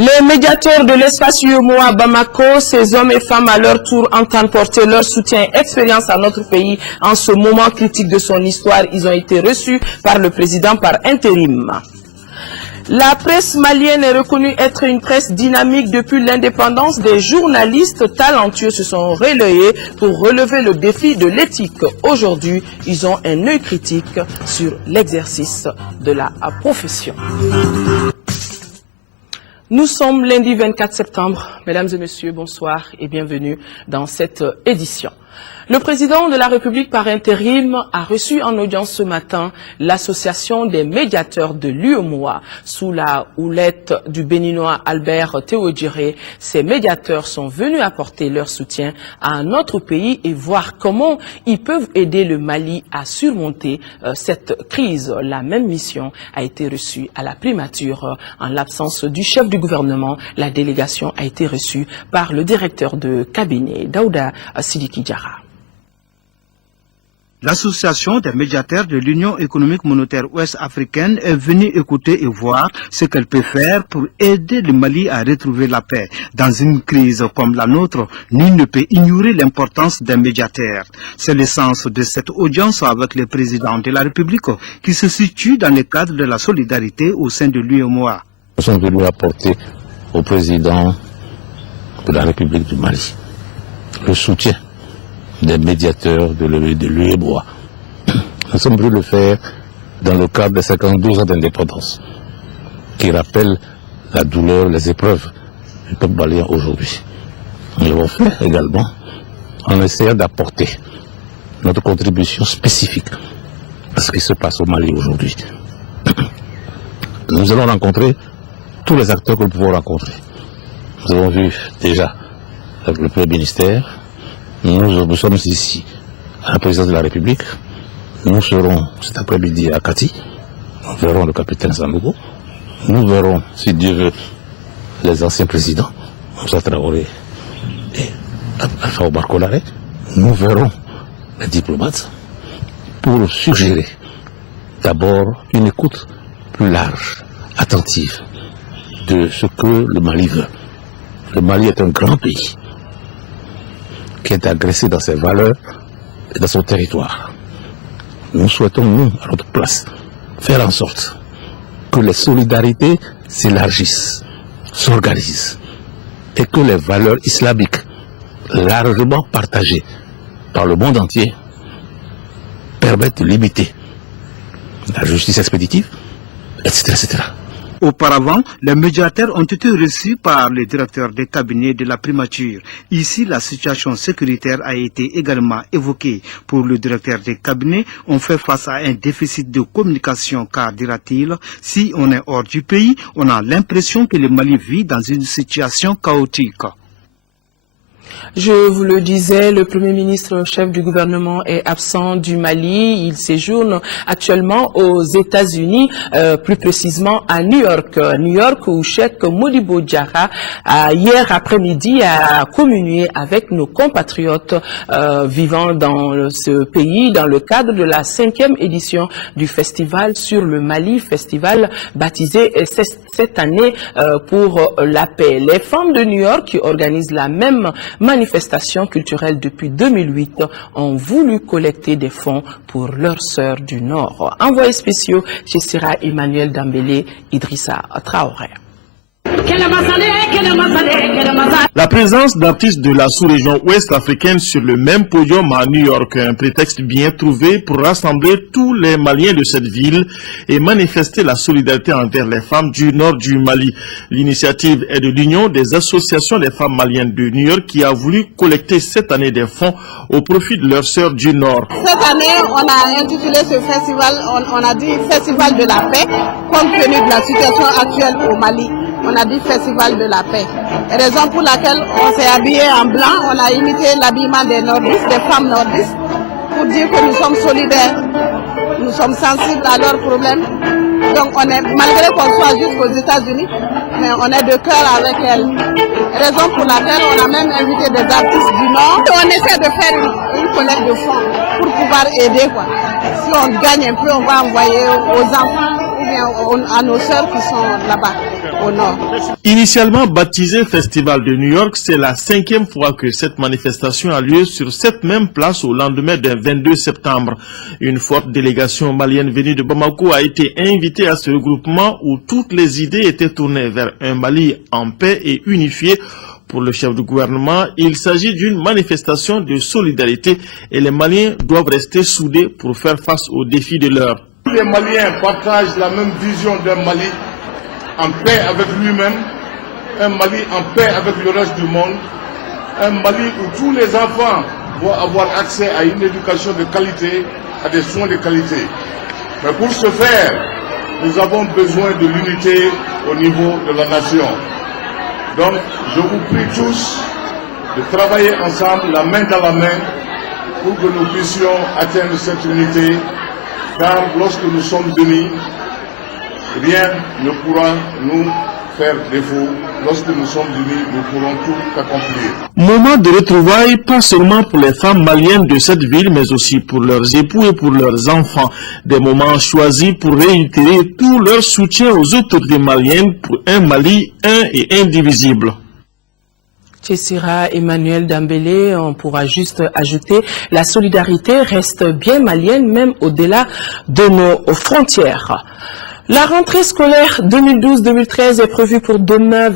Les médiateurs de l'espace UEMOA à Bamako, ces hommes et femmes à leur tour entendent porter leur soutien et expérience à notre pays en ce moment critique de son histoire. Ils ont été reçus par le président par intérim. La presse malienne est reconnue être une presse dynamique depuis l'indépendance. Des journalistes talentueux se sont relayés pour relever le défi de l'éthique. Aujourd'hui, ils ont un œil critique sur l'exercice de la profession. Nous sommes lundi 24 septembre. Mesdames et messieurs, bonsoir et bienvenue dans cette édition. Le président de la République par intérim a reçu en audience ce matin l'association des médiateurs de l'UEMOA sous la houlette du béninois Albert Théodjiré. Ces médiateurs sont venus apporter leur soutien à notre pays et voir comment ils peuvent aider le Mali à surmonter cette crise. La même mission a été reçue à la primature. En l'absence du chef du gouvernement, la délégation a été reçue par le directeur de cabinet, Daouda Sidiki Diarra. L'association des médiateurs de l'Union économique monétaire ouest-africaine est venue écouter et voir ce qu'elle peut faire pour aider le Mali à retrouver la paix. Dans une crise comme la nôtre, nul ne peut ignorer l'importance des médiateurs. C'est le sens de cette audience avec le président de la République qui se situe dans le cadre de la solidarité au sein de l'UEMOA. Nous sommes venus apporter au président de la République du Mali le soutien des médiateurs de l'UEMOA. Nous sommes venus le faire dans le cadre des 52 ans d'indépendance, qui rappellent la douleur, les épreuves du peuple malien aujourd'hui. Nous l'avons fait également en essayant d'apporter notre contribution spécifique à ce qui se passe au Mali aujourd'hui. Nous allons rencontrer tous les acteurs que nous pouvons rencontrer. Nous avons vu déjà avec le Premier ministère. Nous sommes ici à la présidence de la République. Nous serons cet après-midi à Kati. Nous verrons le capitaine Sanogo. Nous verrons, si Dieu veut, les anciens présidents, Moussa Traoré et Alpha Omar Konaré. Nous verrons les diplomates pour suggérer d'abord une écoute plus large, attentive de ce que le Mali veut. Le Mali est un grand pays qui est agressé dans ses valeurs et dans son territoire. Nous souhaitons, nous, à notre place, faire en sorte que les solidarités s'élargissent, s'organisent, et que les valeurs islamiques, largement partagées par le monde entier, permettent de limiter la justice expéditive, etc., etc. Auparavant, les médiateurs ont été reçus par le directeur des cabinets de la primature. Ici, la situation sécuritaire a été également évoquée. Pour le directeur des cabinets, on fait face à un déficit de communication car, dira-t-il, si on est hors du pays, on a l'impression que le Mali vit dans une situation chaotique. Je vous le disais, le Premier ministre chef du gouvernement est absent du Mali. Il séjourne actuellement aux États-Unis, plus précisément à New York. New York où Cheikh Modibo Diarra, hier après-midi, a communié avec nos compatriotes vivant dans ce pays dans le cadre de la 5e édition du festival sur le Mali, festival baptisé cette année pour la paix. Les femmes de New York qui organisent la même manifestations culturelles depuis 2008 ont voulu collecter des fonds pour leurs sœurs du Nord. Envoyés spéciaux chez Sira Emmanuel Dambélé, Idrissa Traoré. La présence d'artistes de la sous-région ouest africaine sur le même podium à New York, un prétexte bien trouvé pour rassembler tous les Maliens de cette ville et manifester la solidarité envers les femmes du nord du Mali. L'initiative est de l'Union des associations des femmes maliennes de New York qui a voulu collecter cette année des fonds au profit de leurs sœurs du Nord. Cette année, on a intitulé ce festival, on a dit Festival de la paix, compte tenu de la situation actuelle au Mali. On a dit Festival de la paix. Raison pour laquelle on s'est habillé en blanc, on a imité l'habillement des nordistes, des femmes nordistes, pour dire que nous sommes solidaires, nous sommes sensibles à leurs problèmes. Donc on est, malgré qu'on soit jusqu'aux États-Unis, mais on est de cœur avec elle. Raison pour laquelle on a même invité des artistes du Nord. Et on essaie de faire une collecte de fonds pour pouvoir aider, quoi. Si on gagne un peu, on va envoyer aux enfants ou bien à nos sœurs qui sont là-bas, au Nord. Initialement baptisé Festival de New York, c'est la 5e fois que cette manifestation a lieu sur cette même place au lendemain du 22 septembre. Une forte délégation malienne venue de Bamako a été invitée à ce regroupement où toutes les idées étaient tournées vers un Mali en paix et unifié. Pour le chef du gouvernement, il s'agit d'une manifestation de solidarité et les Maliens doivent rester soudés pour faire face aux défis de l'heure. Tous les Maliens partagent la même vision d'un Mali en paix avec lui-même, un Mali en paix avec le reste du monde, un Mali où tous les enfants vont avoir accès à une éducation de qualité, à des soins de qualité. Mais pour ce faire, nous avons besoin de l'unité au niveau de la nation. Donc, je vous prie tous de travailler ensemble, la main dans la main, pour que nous puissions atteindre cette unité, car lorsque nous sommes unis, rien ne pourra nous faire défaut. Lorsque nous sommes unis, nous pourrons tout accomplir. Moment de retrouvailles, pas seulement pour les femmes maliennes de cette ville, mais aussi pour leurs époux et pour leurs enfants. Des moments choisis pour réitérer tout leur soutien aux autorités maliennes pour un Mali un et indivisible. Tchessira Emmanuel Dambélé, on pourra juste ajouter, la solidarité reste bien malienne, même au-delà de nos frontières. La rentrée scolaire 2012-2013 est prévue pour demain,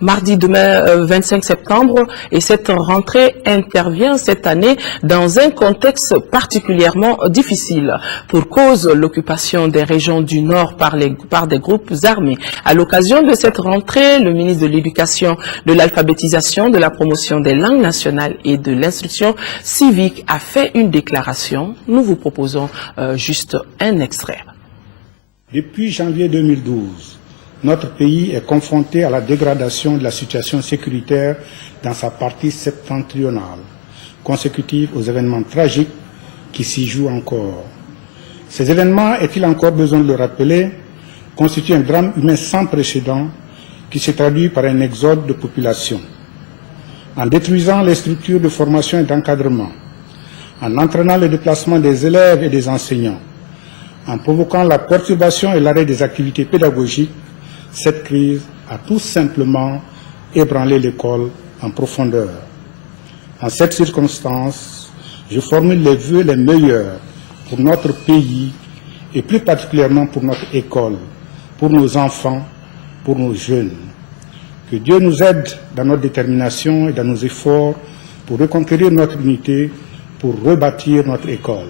mardi 25 septembre, et cette rentrée intervient cette année dans un contexte particulièrement difficile pour cause l'occupation des régions du Nord par des groupes armés. À l'occasion de cette rentrée, le ministre de l'Éducation, de l'Alphabétisation, de la promotion des langues nationales et de l'instruction civique a fait une déclaration. Nous vous proposons juste un extrait. Depuis janvier 2012, notre pays est confronté à la dégradation de la situation sécuritaire dans sa partie septentrionale, consécutive aux événements tragiques qui s'y jouent encore. Ces événements, est-il encore besoin de le rappeler, constituent un drame humain sans précédent qui se traduit par un exode de population. En détruisant les structures de formation et d'encadrement, en entraînant le déplacement des élèves et des enseignants, en provoquant la perturbation et l'arrêt des activités pédagogiques, cette crise a tout simplement ébranlé l'école en profondeur. En cette circonstance, je formule les vœux les meilleurs pour notre pays et plus particulièrement pour notre école, pour nos enfants, pour nos jeunes. Que Dieu nous aide dans notre détermination et dans nos efforts pour reconquérir notre unité, pour rebâtir notre école.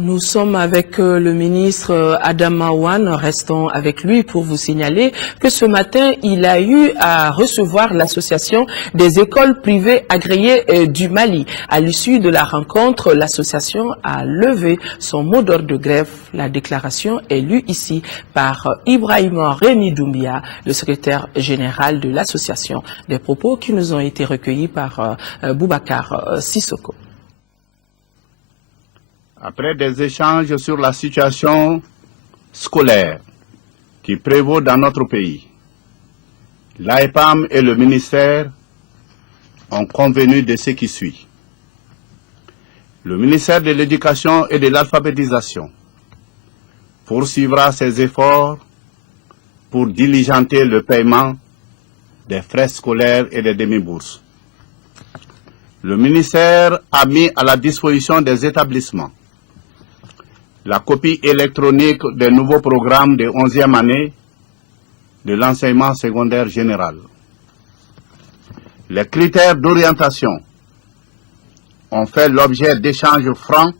Nous sommes avec le ministre Adam Maouane. Restons avec lui pour vous signaler que ce matin, il a eu à recevoir l'association des écoles privées agréées du Mali. À l'issue de la rencontre, l'association a levé son mot d'ordre de grève. La déclaration est lue ici par Ibrahima Rémi Doumbia, le secrétaire général de l'association. Des propos qui nous ont été recueillis par Boubacar Sissoko. Après des échanges sur la situation scolaire qui prévaut dans notre pays, l'AEPAM et le ministère ont convenu de ce qui suit. Le ministère de l'Éducation et de l'Alphabétisation poursuivra ses efforts pour diligenter le paiement des frais scolaires et des demi-bourses. Le ministère a mis à la disposition des établissements la copie électronique des nouveaux programmes de 11e année de l'enseignement secondaire général. Les critères d'orientation ont fait l'objet d'échanges francs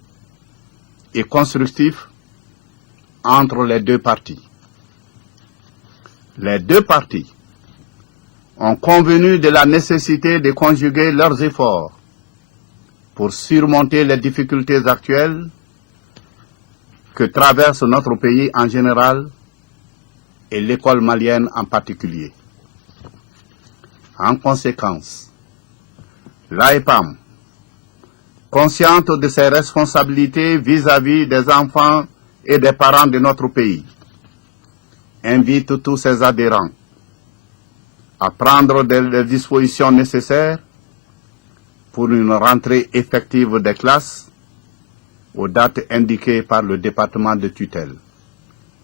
et constructifs entre les deux parties. Les deux parties ont convenu de la nécessité de conjuguer leurs efforts pour surmonter les difficultés actuelles que traverse notre pays en général et l'école malienne en particulier. En conséquence, l'AEPAM, consciente de ses responsabilités vis-à-vis des enfants et des parents de notre pays, invite tous ses adhérents à prendre les dispositions nécessaires pour une rentrée effective des classes aux dates indiquées par le département de tutelle.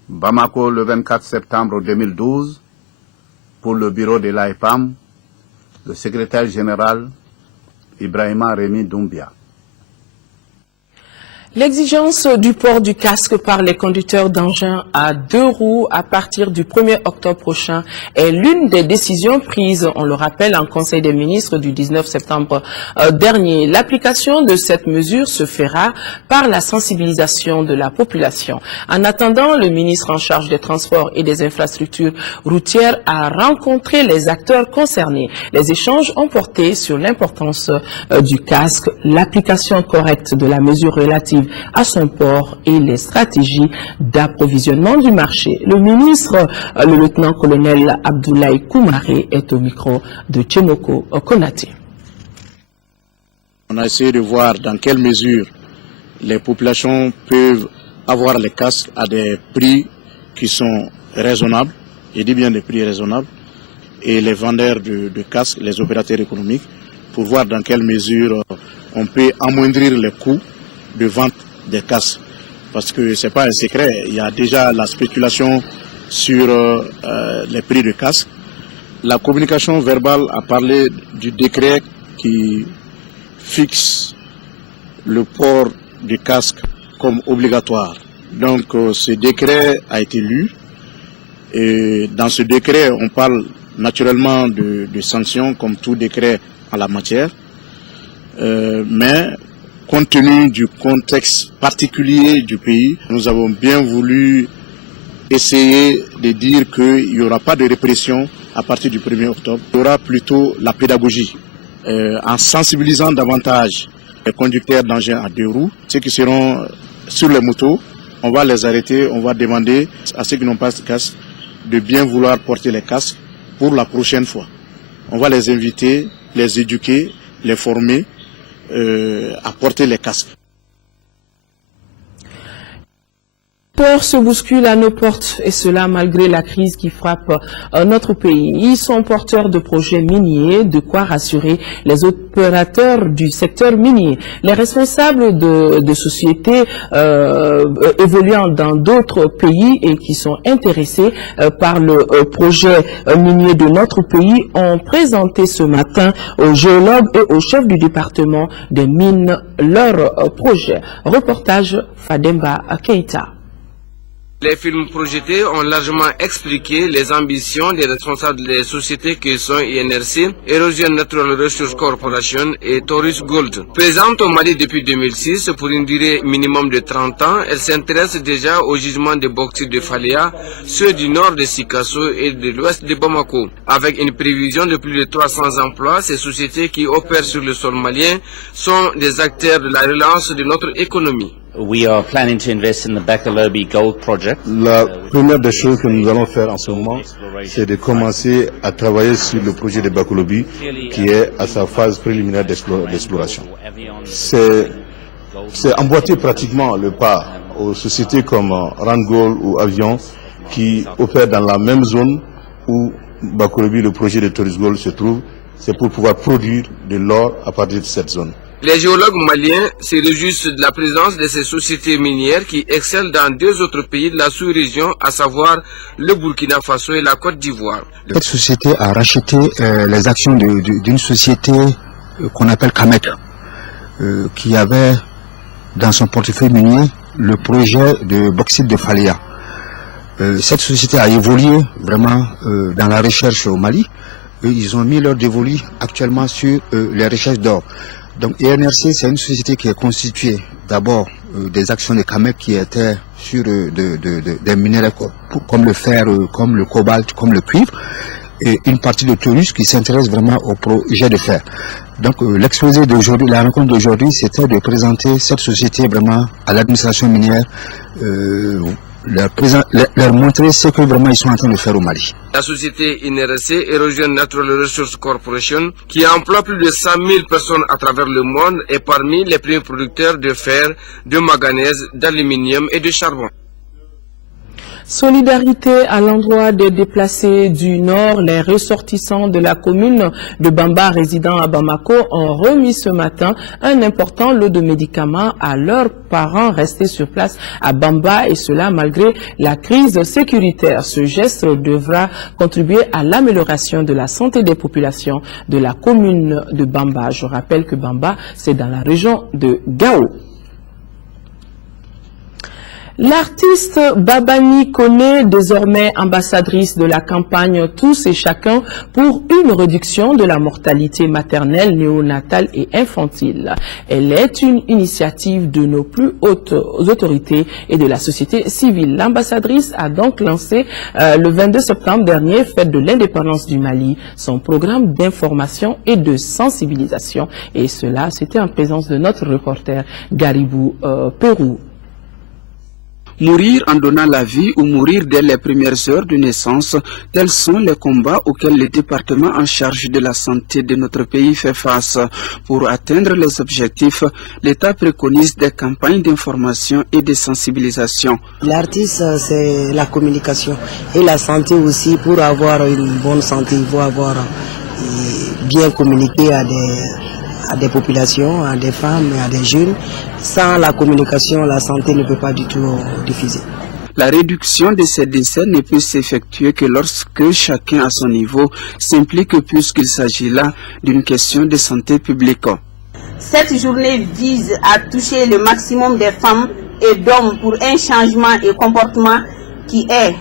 Bamako, le 24 septembre 2012, pour le bureau de l'AEPAM, le secrétaire général Ibrahima Rémi Doumbia. L'exigence du port du casque par les conducteurs d'engins à 2 roues à partir du 1er octobre prochain est l'une des décisions prises, on le rappelle, en Conseil des ministres du 19 septembre dernier. L'application de cette mesure se fera par la sensibilisation de la population. En attendant, le ministre en charge des transports et des infrastructures routières a rencontré les acteurs concernés. Les échanges ont porté sur l'importance du casque, l'application correcte de la mesure relative à son port et les stratégies d'approvisionnement du marché. Le ministre, le lieutenant-colonel Abdoulaye Koumaré, est au micro de Tchemoko Konaté. On a essayé de voir dans quelle mesure les populations peuvent avoir les casques à des prix qui sont raisonnables, je dis bien des prix raisonnables, et les vendeurs de casques, les opérateurs économiques, pour voir dans quelle mesure on peut amoindrir les coûts de vente des casques. Parce que ce n'est pas un secret, il y a déjà la spéculation sur les prix de casques. La communication verbale a parlé du décret qui fixe le port du casque comme obligatoire. Donc ce décret a été lu et dans ce décret on parle naturellement de sanctions comme tout décret en la matière, mais compte tenu du contexte particulier du pays, nous avons bien voulu essayer de dire qu'il n'y aura pas de répression à partir du 1er octobre. Il y aura plutôt la pédagogie, en sensibilisant davantage les conducteurs d'engins à 2 roues, ceux qui seront sur les motos, on va les arrêter, on va demander à ceux qui n'ont pas de casque de bien vouloir porter les casques pour la prochaine fois. On va les inviter, les éduquer, les former, à porter les casques. Peur se bouscule à nos portes, et cela malgré la crise qui frappe notre pays. Ils sont porteurs de projets miniers, de quoi rassurer les opérateurs du secteur minier. Les responsables de sociétés évoluant dans d'autres pays et qui sont intéressés par le projet minier de notre pays ont présenté ce matin aux géologues et aux chefs du département des mines leur projet. Reportage Fademba Keita. Les films projetés ont largement expliqué les ambitions des responsables des sociétés qui sont INRC, Erosion Natural Resources Corporation et Taurus Gold. Présente au Mali depuis 2006 pour une durée minimum de 30 ans, elle s'intéresse déjà au gisement de bauxite de Faléa, ceux du nord de Sikasso et de l'ouest de Bamako. Avec une prévision de plus de 300 emplois, ces sociétés qui opèrent sur le sol malien sont des acteurs de la relance de notre économie. La première des choses que nous allons faire en ce moment, c'est de commencer à travailler sur le projet de Bakolobi qui est à sa phase préliminaire d'exploration. C'est emboîter pratiquement le pas aux sociétés comme Randgold ou Avion qui opèrent dans la même zone où Bakolobi, le projet de Taurus Gold, se trouve. C'est pour pouvoir produire de l'or à partir de cette zone. Les géologues maliens se réjouissent de la présence de ces sociétés minières qui excellent dans 2 autres pays de la sous-région, à savoir le Burkina Faso et la Côte d'Ivoire. Cette société a racheté les actions d'une société qu'on appelle Kamek, qui avait dans son portefeuille minier le projet de bauxite de Faléa. Cette société a évolué vraiment dans la recherche au Mali. Ils ont mis leur dévolu actuellement sur les recherches d'or. Donc INRC, c'est une société qui est constituée d'abord des actions de Kamek qui étaient sur des minéraux comme le fer, comme le cobalt, comme le cuivre, et une partie de Taurus qui s'intéresse vraiment au projet de fer. Donc l'exposé d'aujourd'hui, la rencontre d'aujourd'hui, c'était de présenter cette société vraiment à l'administration minière, leur montrer ce que vraiment ils sont en train de faire au Mali. La société INRC, Erosion Natural Resources Corporation, qui emploie plus de 100 000 personnes à travers le monde, est parmi les premiers producteurs de fer, de manganèse, d'aluminium et de charbon. Solidarité à l'endroit des déplacés du Nord. Les ressortissants de la commune de Bamba résidant à Bamako ont remis ce matin un important lot de médicaments à leurs parents restés sur place à Bamba, et cela malgré la crise sécuritaire. Ce geste devra contribuer à l'amélioration de la santé des populations de la commune de Bamba. Je rappelle que Bamba, c'est dans la région de Gao. L'artiste Babani Koné, désormais ambassadrice de la campagne Tous et Chacun pour une réduction de la mortalité maternelle, néonatale et infantile. Elle est une initiative de nos plus hautes autorités et de la société civile. L'ambassadrice a donc lancé le 22 septembre dernier, fête de l'indépendance du Mali, son programme d'information et de sensibilisation. Et cela, c'était en présence de notre reporter Garibou Pérou. Mourir en donnant la vie ou mourir dès les premières heures de naissance, tels sont les combats auxquels le département en charge de la santé de notre pays fait face. Pour atteindre les objectifs, l'État préconise des campagnes d'information et de sensibilisation. L'artiste, c'est la communication et la santé aussi. Pour avoir une bonne santé, il faut avoir bien communiqué à des populations, à des femmes, à des jeunes. Sans la communication, la santé ne peut pas du tout diffuser. La réduction de ces décès ne peut s'effectuer que lorsque chacun à son niveau s'implique, puisqu'il s'agit là d'une question de santé publique. Cette journée vise à toucher le maximum des femmes et d'hommes pour un changement et comportement qui est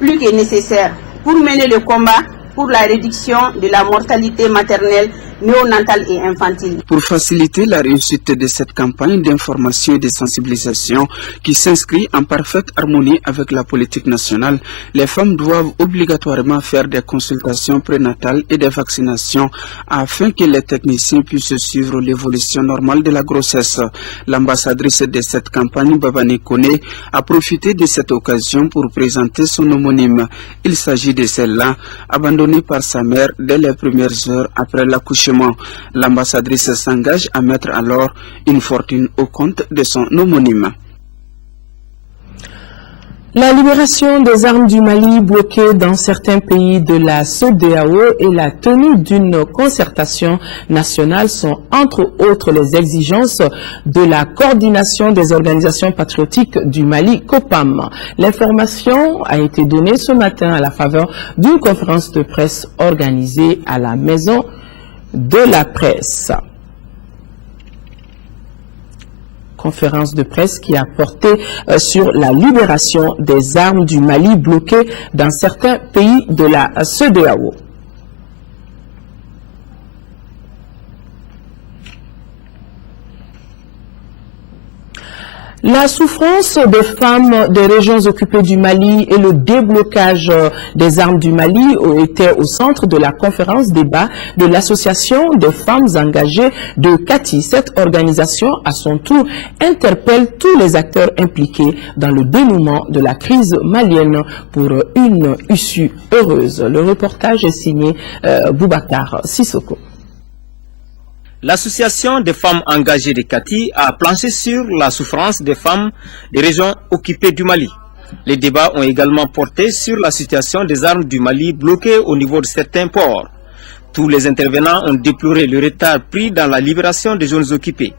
plus que nécessaire pour mener le combat pour la réduction de la mortalité maternelle, néonatale et infantile. Pour faciliter la réussite de cette campagne d'information et de sensibilisation qui s'inscrit en parfaite harmonie avec la politique nationale, les femmes doivent obligatoirement faire des consultations prénatales et des vaccinations afin que les techniciens puissent suivre l'évolution normale de la grossesse. L'ambassadrice de cette campagne, Babani Koné, a profité de cette occasion pour présenter son homonyme. Il s'agit de celle-là, abandonnée par sa mère dès les premières heures après l'accouchement. L'ambassadrice s'engage à mettre alors une fortune au compte de son homonyme. La libération des armes du Mali bloquées dans certains pays de la CEDEAO et la tenue d'une concertation nationale sont entre autres les exigences de la coordination des organisations patriotiques du Mali, COPAM. L'information a été donnée ce matin à la faveur d'une conférence de presse organisée à la Maison de la Presse. Conférence de presse qui a porté sur la libération des armes du Mali bloquées dans certains pays de la CEDEAO. La souffrance des femmes des régions occupées du Mali et le déblocage des armes du Mali étaient au centre de la conférence débat de l'association des femmes engagées de Kati. Cette organisation, à son tour, interpelle tous les acteurs impliqués dans le dénouement de la crise malienne pour une issue heureuse. Le reportage est signé Boubacar Sissoko. L'association des femmes engagées de Kati a planché sur la souffrance des femmes des régions occupées du Mali. Les débats ont également porté sur la situation des armes du Mali bloquées au niveau de certains ports. Tous les intervenants ont déploré le retard pris dans la libération des zones occupées.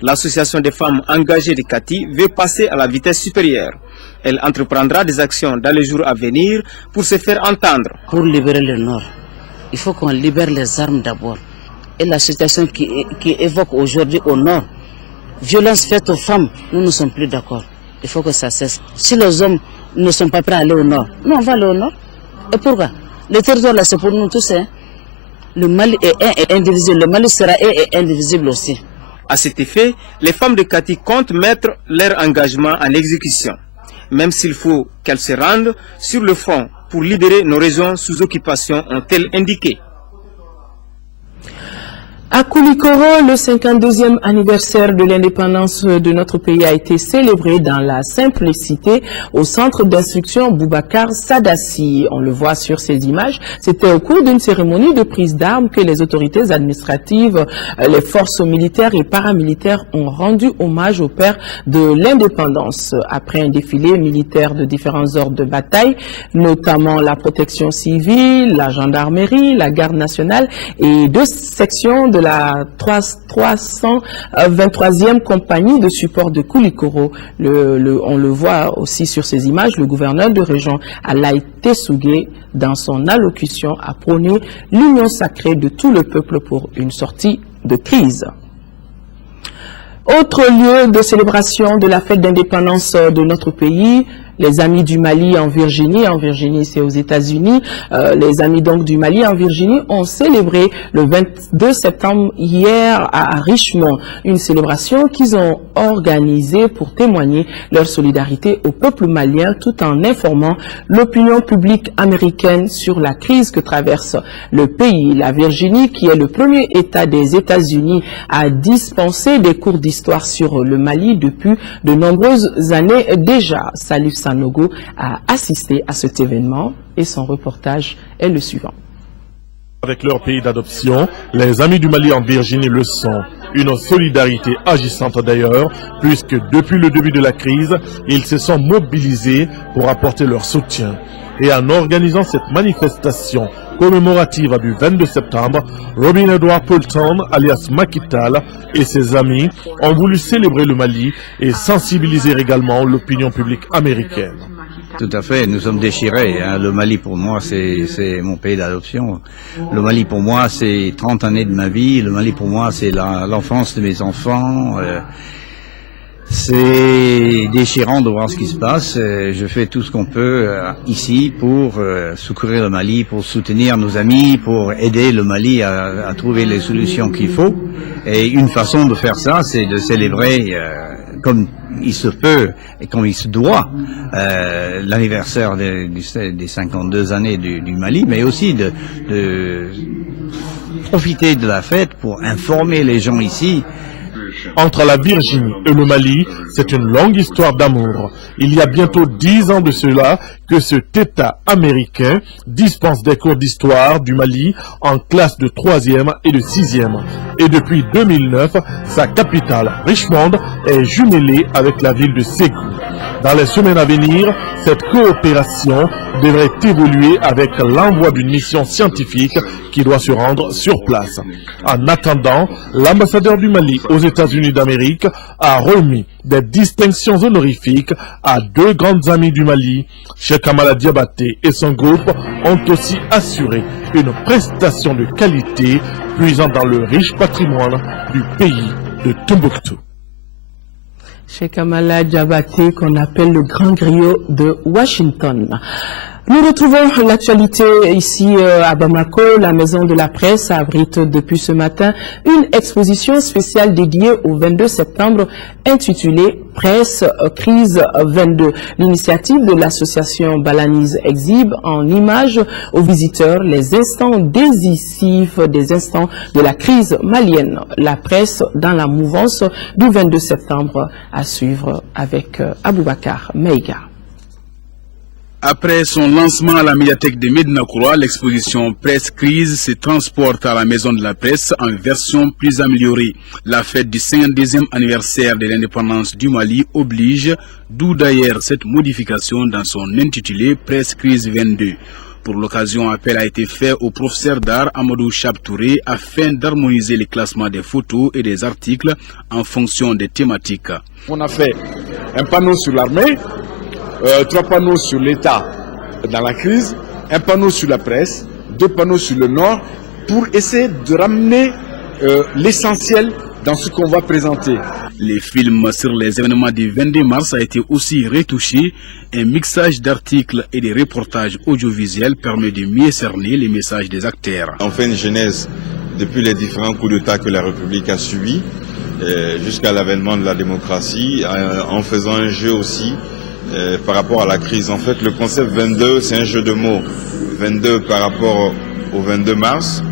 L'association des femmes engagées de Kati veut passer à la vitesse supérieure. Elle entreprendra des actions dans les jours à venir pour se faire entendre. Pour libérer le Nord, il faut qu'on libère les armes d'abord. Et la situation qui évoque aujourd'hui au Nord, violence faite aux femmes, nous ne sommes plus d'accord. Il faut que ça cesse. Si les hommes ne sont pas prêts à aller au Nord, nous on va aller au Nord. Et pourquoi? Le territoire là c'est pour nous tous. Hein? Le Mali est un et indivisible. Le Mali sera un et indivisible aussi. À cet effet, les femmes de Kati comptent mettre leur engagement en exécution. Même s'il faut qu'elles se rendent sur le front pour libérer nos régions sous occupation, ont-elles indiqué. À Koulikoro, le 52e anniversaire de l'indépendance de notre pays a été célébré dans la simplicité au centre d'instruction Boubacar Sadassi. On le voit sur ces images. C'était au cours d'une cérémonie de prise d'armes que les autorités administratives, les forces militaires et paramilitaires ont rendu hommage au père de l'indépendance. Après un défilé militaire de différents ordres de bataille, notamment la protection civile, la gendarmerie, la garde nationale et deux sections de la 323e compagnie de support de Koulikoro. On le voit aussi sur ces images, le gouverneur de région Alaï Tessougé, dans son allocution, a prôné l'union sacrée de tout le peuple pour une sortie de crise. Autre lieu de célébration de la fête d'indépendance de notre pays, les Amis du Mali en Virginie. En Virginie, c'est aux États-Unis. Les Amis donc du Mali en Virginie ont célébré le 22 septembre hier à Richmond. Une célébration qu'ils ont organisée pour témoigner leur solidarité au peuple malien tout en informant l'opinion publique américaine sur la crise que traverse le pays. La Virginie, qui est le premier État des États-Unis à dispenser des cours d'histoire sur le Mali depuis de nombreuses années déjà. Salif Sanogo a assisté à cet événement et son reportage est le suivant. Avec leur pays d'adoption, les Amis du Mali en Virginie le sont. Une solidarité agissante d'ailleurs, puisque depuis le début de la crise, ils se sont mobilisés pour apporter leur soutien. Et en organisant cette manifestation commémorative du 22 septembre, Robin Edward Poulton, alias Makital, et ses amis ont voulu célébrer le Mali et sensibiliser également l'opinion publique américaine. Tout à fait, nous sommes déchirés. Le Mali pour moi c'est mon pays d'adoption. Le Mali pour moi c'est 30 années de ma vie. Le Mali pour moi c'est l'enfance de mes enfants. C'est déchirant de voir ce qui se passe. Je fais tout ce qu'on peut ici pour secourir le Mali, pour soutenir nos amis, pour aider le Mali à trouver les solutions qu'il faut. Et une façon de faire ça, c'est de célébrer comme il se peut et comme il se doit l'anniversaire des 52 années du Mali, mais aussi de profiter de la fête pour informer les gens ici. Entre la Virginie et le Mali, c'est une longue histoire d'amour. Il y a bientôt 10 ans de cela que cet État américain dispense des cours d'histoire du Mali en classe de 3e et de 6e. Et depuis 2009, sa capitale, Richmond, est jumelée avec la ville de Ségou. Dans les semaines à venir, cette coopération devrait évoluer avec l'envoi d'une mission scientifique qui doit se rendre sur place. En attendant, l'ambassadeur du Mali aux États-Unis d'Amérique a remis des distinctions honorifiques à deux grandes amies du Mali. Cheikh Amala Diabaté et son groupe ont aussi assuré une prestation de qualité puisant dans le riche patrimoine du pays de Tombouctou. Cheikh Amala Diabaté, qu'on appelle le grand griot de Washington. Nous retrouvons l'actualité ici à Bamako. La Maison de la Presse abrite depuis ce matin une exposition spéciale dédiée au 22 septembre intitulée Presse Crise 22. L'initiative de l'association Balanise exhibe en images aux visiteurs les instants décisifs des instants de la crise malienne. La presse dans la mouvance du 22 septembre à suivre avec Aboubakar Meiga. Après son lancement à la médiathèque de Medina Kouroua, l'exposition Presse Crise se transporte à la Maison de la Presse en version plus améliorée. La fête du 52e anniversaire de l'indépendance du Mali oblige, d'où d'ailleurs cette modification dans son intitulé Presse Crise 22. Pour l'occasion, appel a été fait au professeur d'art Amadou Chab-Touré afin d'harmoniser les classements des photos et des articles en fonction des thématiques. On a fait un panneau sur l'armée, 3 panneaux sur l'État dans la crise, un panneau sur la presse, 2 panneaux sur le Nord, pour essayer de ramener l'essentiel dans ce qu'on va présenter. Les films sur les événements du 22 mars a été aussi retouché. Un mixage d'articles et de reportages audiovisuels permet de mieux cerner les messages des acteurs. On fait une genèse depuis les différents coups d'État que la République a subis jusqu'à l'avènement de la démocratie, en faisant un jeu aussi par rapport à la crise. En fait, le concept 22, c'est un jeu de mots. 22 par rapport au 22 mars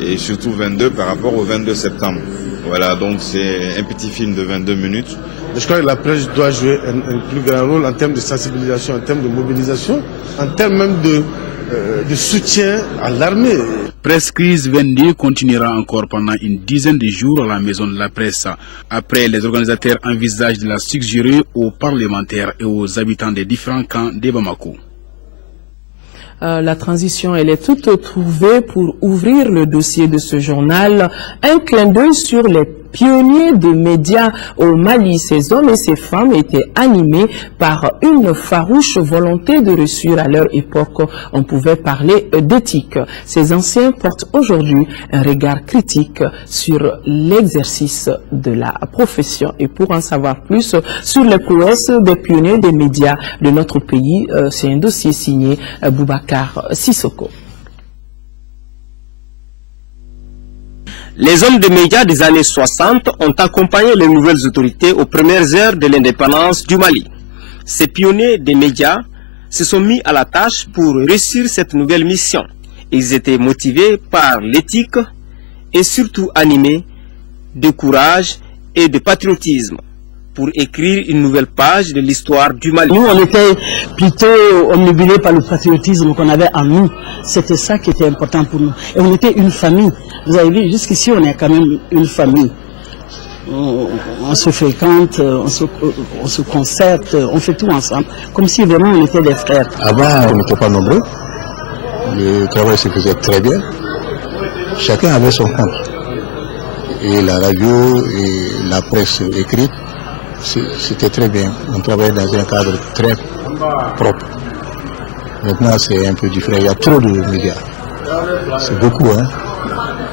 et surtout 22 par rapport au 22 septembre. Voilà, donc c'est un petit film de 22 minutes. Je crois que la presse doit jouer un plus grand rôle en termes de sensibilisation, en termes de mobilisation, en termes même de soutien à l'armée. Presse Crise 22 continuera encore pendant une dizaine de jours à la Maison de la Presse. Après, les organisateurs envisagent de la suggérer aux parlementaires et aux habitants des différents camps de Bamako. La transition, elle est toute trouvée pour ouvrir le dossier de ce journal. Un clin d'œil sur les pionniers des médias au Mali. Ces hommes et ces femmes étaient animés par une farouche volonté de réussir à leur époque. On pouvait parler d'éthique. Ces anciens portent aujourd'hui un regard critique sur l'exercice de la profession. Et pour en savoir plus sur les prouesses des pionniers des médias de notre pays, c'est un dossier signé Boubacar Sissoko. Les hommes des médias des années 60 ont accompagné les nouvelles autorités aux premières heures de l'indépendance du Mali. Ces pionniers des médias se sont mis à la tâche pour réussir cette nouvelle mission. Ils étaient motivés par l'éthique et surtout animés de courage et de patriotisme pour écrire une nouvelle page de l'histoire du Mali. Nous, on était plutôt omnibulés par le patriotisme qu'on avait en nous. C'était ça qui était important pour nous. Et on était une famille. Vous avez vu, jusqu'ici, on est quand même une famille. On se fréquente, on se concerte, on fait tout ensemble, comme si vraiment on était des frères. Avant, on n'était pas nombreux. Le travail se faisait très bien. Chacun avait son compte. Et la radio et la presse écrite, c'était très bien. On travaillait dans un cadre très propre. Maintenant, c'est un peu différent. Il y a trop de médias. C'est beaucoup, hein.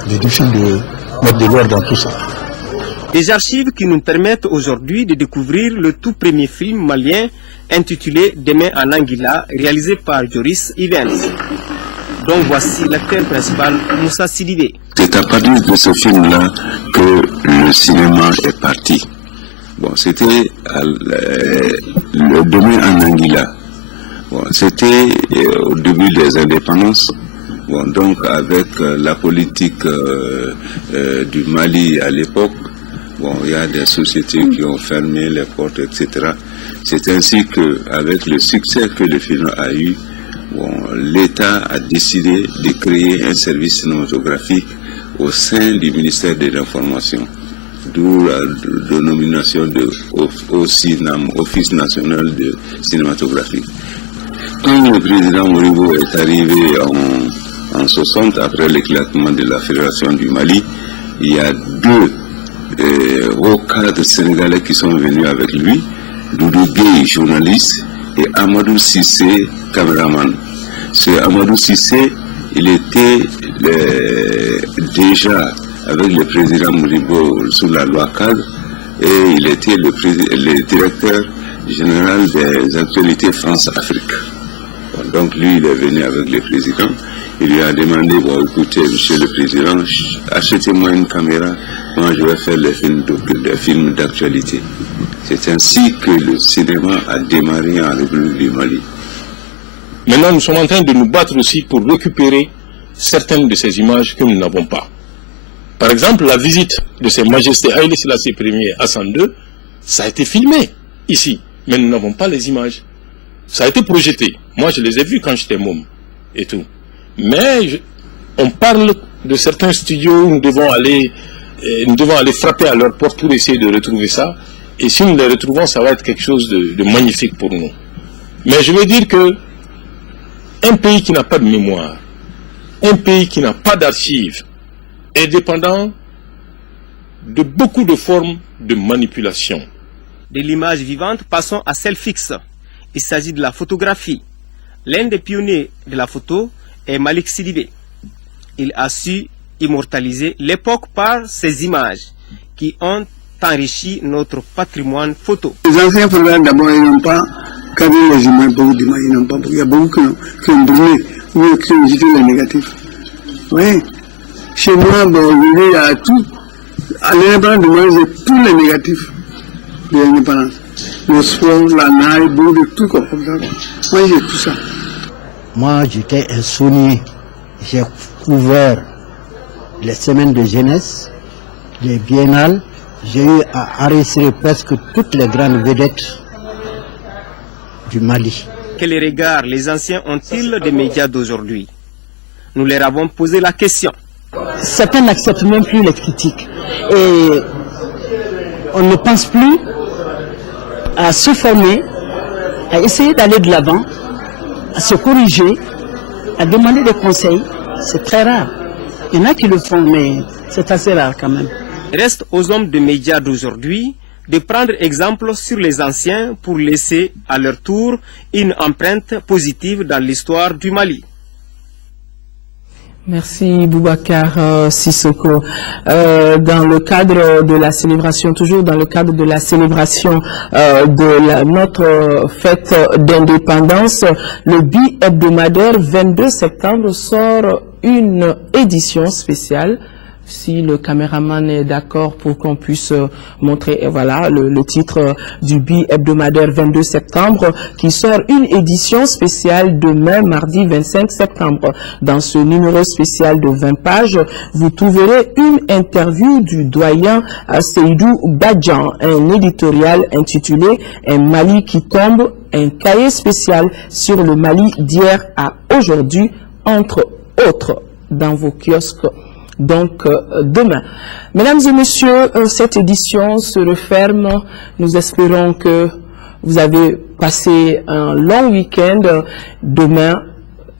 Il est difficile de mettre de l'ordre dans tout ça. Des archives qui nous permettent aujourd'hui de découvrir le tout premier film malien intitulé Demain en Anguilla, réalisé par Joris Ivens. Donc voici l'acteur principal, Moussa Sidibé. C'est à partir de ce film-là que le cinéma est parti. Bon, c'était le Demain en Anguilla. Bon, c'était au début des indépendances. Bon, donc avec la politique du Mali à l'époque, bon, il y a des sociétés qui ont fermé les portes, etc. C'est ainsi qu'avec le succès que le film a eu, bon, l'État a décidé de créer un service cinématographique au sein du ministère de l'Information, d'où la dénomination de OCINAM, Office National de Cinématographie. Quand le président Moribo est arrivé en 60, après l'éclatement de la Fédération du Mali, il y a deux hauts cadres sénégalais qui sont venus avec lui, Doudou Gueye, journaliste, et Amadou Cissé, caméraman. Ce Amadou Cissé, il était déjà avec le président Moribo sous la loi cadre, et il était le directeur général des actualités France-Afrique. Donc lui, il est venu avec le président. Il lui a demandé, bon, écoutez, monsieur le président, achetez-moi une caméra, moi je vais faire des films d'actualité. C'est ainsi que le cinéma a démarré en République du Mali. Maintenant, nous sommes en train de nous battre aussi pour récupérer certaines de ces images que nous n'avons pas. Par exemple, la visite de Ses Majestés Haïlé Sélassié Ier à Hassan II, ça a été filmé ici, mais nous n'avons pas les images. Ça a été projeté. Moi, je les ai vus quand j'étais môme et tout. Mais on parle de certains studios où nous devons aller frapper à leur porte pour essayer de retrouver ça. Et si nous les retrouvons, ça va être quelque chose de magnifique pour nous. Mais je veux dire que un pays qui n'a pas de mémoire, un pays qui n'a pas d'archives, est dépendant de beaucoup de formes de manipulation. De l'image vivante, passons à celle fixe. Il s'agit de la photographie. L'un des pionniers de la photo est Malik Sidibé. Il a su immortaliser l'époque par ses images qui ont enrichi notre patrimoine photo. Les anciens frères d'abord, ils n'ont pas cadré les images, beaucoup d'images, ils n'ont pas. Il y a beaucoup qui ont brûlé ou qui ont jeté les négatifs. Oui. Chez moi, bon, il y a tout. À l'indépendance de moi, j'ai tous les négatifs de l'indépendance. Le sport, la nage, beaucoup de tout comme ça. Moi, j'ai tout ça. Moi, j'étais un saunier. J'ai couvert les semaines de jeunesse, les biennales. J'ai eu à enregistrer presque toutes les grandes vedettes du Mali. Quel regard les anciens ont-ils des médias d'aujourd'hui? Nous leur avons posé la question. Certains n'acceptent même plus les critiques. Et on ne pense plus à se former, à essayer d'aller de l'avant, à se corriger, à demander des conseils. C'est très rare. Il y en a qui le font, mais c'est assez rare quand même. Reste aux hommes de médias d'aujourd'hui de prendre exemple sur les anciens pour laisser à leur tour une empreinte positive dans l'histoire du Mali. Merci Boubacar Sissoko. Dans le cadre de la célébration, toujours dans le cadre de la célébration de notre fête d'indépendance, le bi-hebdomadaire 22 septembre sort une édition spéciale. Si le caméraman est d'accord pour qu'on puisse montrer, et voilà, le titre du bi-hebdomadaire 22 septembre qui sort une édition spéciale demain, mardi 25 septembre. Dans ce numéro spécial de 20 pages, vous trouverez une interview du doyen Seydou Badjan, un éditorial intitulé « Un Mali qui tombe », un cahier spécial sur le Mali d'hier à aujourd'hui, entre autres, dans vos kiosques. Donc, demain. Mesdames et messieurs, cette édition se referme. Nous espérons que vous avez passé un long week-end. Demain,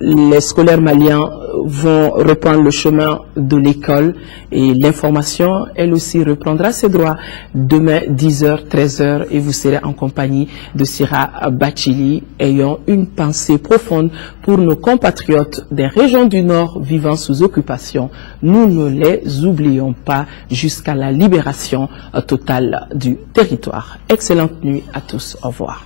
les scolaires maliens vont reprendre le chemin de l'école et l'information, elle aussi, reprendra ses droits demain 10h, 13h et vous serez en compagnie de Sira Bachili, ayant une pensée profonde pour nos compatriotes des régions du Nord vivant sous occupation. Nous ne les oublions pas jusqu'à la libération totale du territoire. Excellente nuit à tous. Au revoir.